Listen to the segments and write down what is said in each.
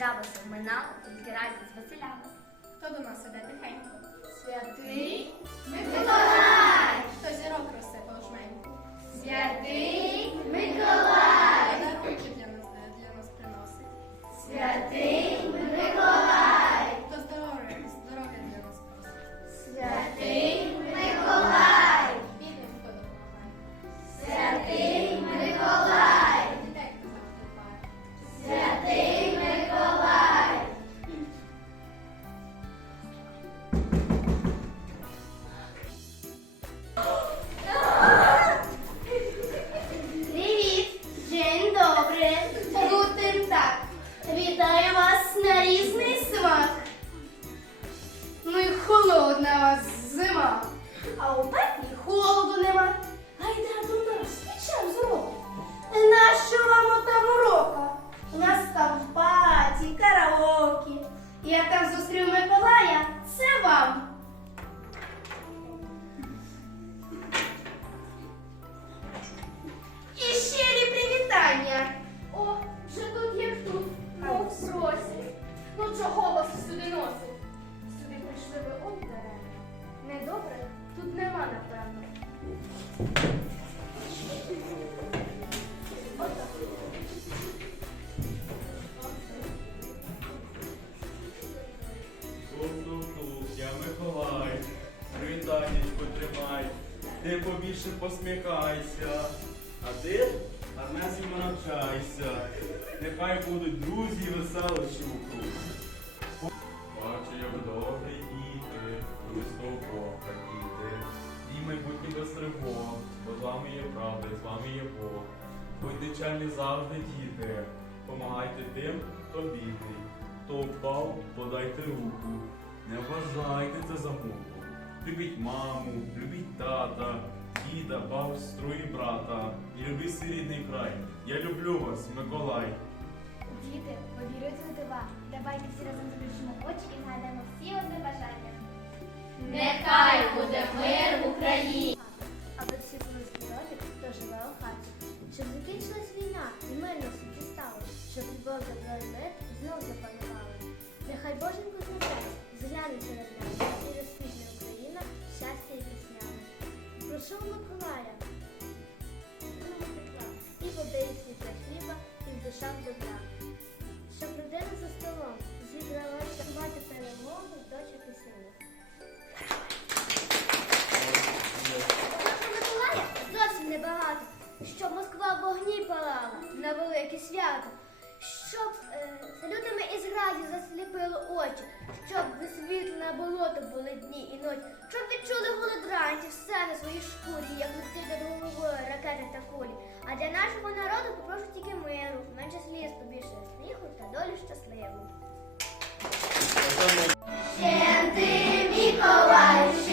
трави минало, тільки радість. Хто до нас іде тихенько? Святий Миколай! Хто зірок розсипав жменьку? Святий чого вас сюди носить? Сюди прийшли ви от даремно. Недобре тут нема, напевно. Я Миколай, привітанечко тримай, ти побільше посміхайся, а ти гарнесенько навчайся, нехай будуть друзі веселощі вокруг. Бачу, будуть Бога діти, і майбутнє без тривог, бо з вами є правда, з вами є Бог. Будьте чемні завжди, діти, помагайте тим, хто бідний. Хто впав, подайте руку. Не вважайте це за муку. Любіть маму, любіть тата, діда, бабустру і брата. І любіть свій рідний край. Я люблю вас, Миколай. Діти, повірите в дива. Давайте всі разом заплющимо очі і згадаємо всі одне бажання. Нехай буде мир в Україні! Аби всі були здорові, хто живе у хаті. Щоб закінчилась війна і мирно світі стало, Щоб любов за мир знов запанували. Нехай Боженько з небес зглянеться нами щоб Москва в вогні палала на велике свято, щоб е, салютами із гразів засліпило очі, щоб без світла на болото були дні і ночі, щоб відчули голодранці все на своїй шкурі, як летить над головою ракети та кулі. А для нашого народу попрошу тільки миру, менше сліз, побільше сміху та долю щасливу. Mikołaj, święty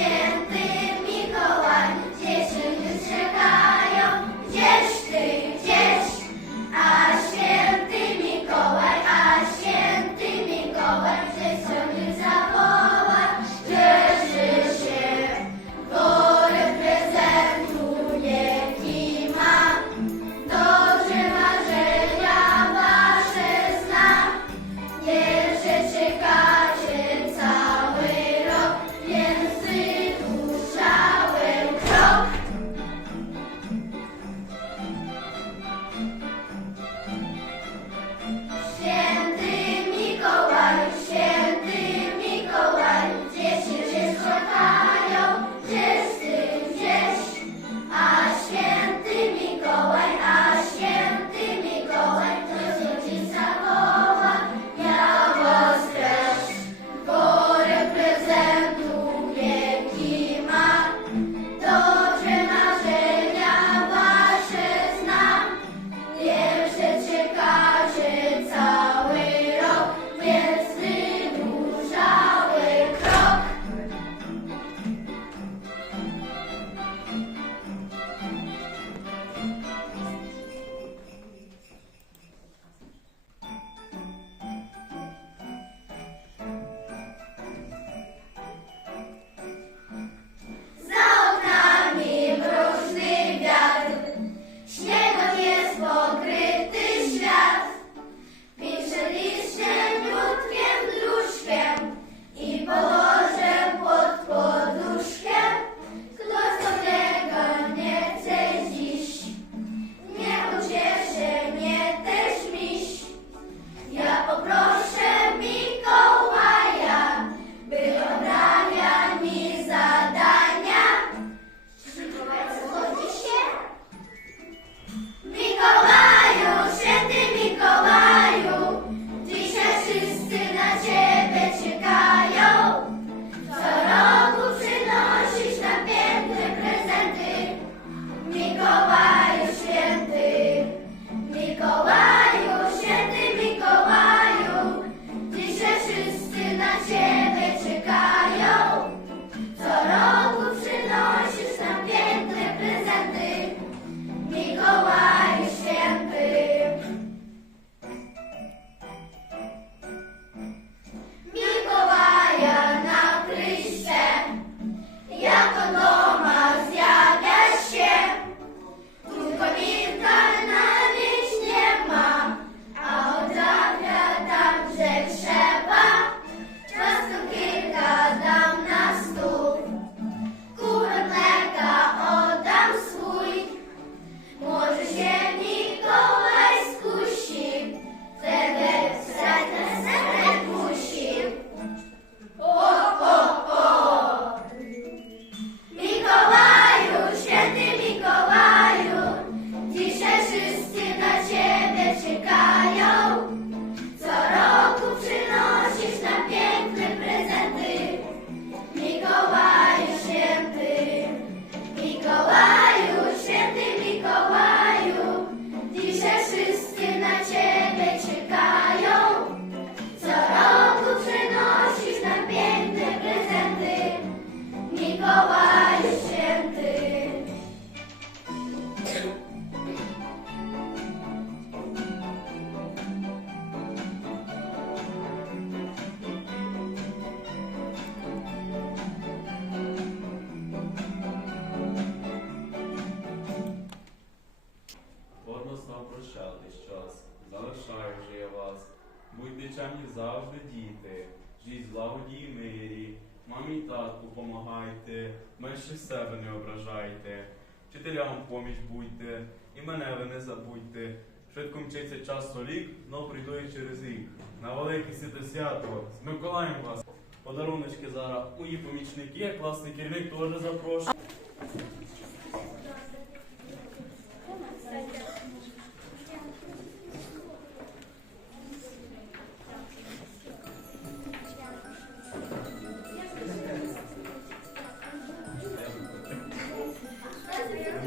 водій мирі, мамі і татку помагайте, менше себе не ображайте, вчителям поміч будьте, і мене ви не забудьте. Швидко мчиться час солік, но прийду я через рік. На велике свято свято з Миколаєм вас. Подаруночки зараз. у її помічники, класний керівник теж запрошує.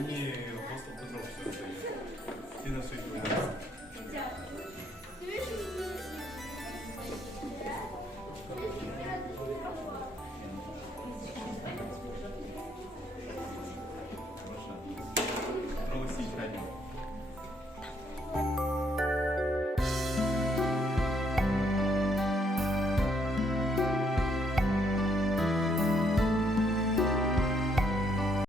Yeah.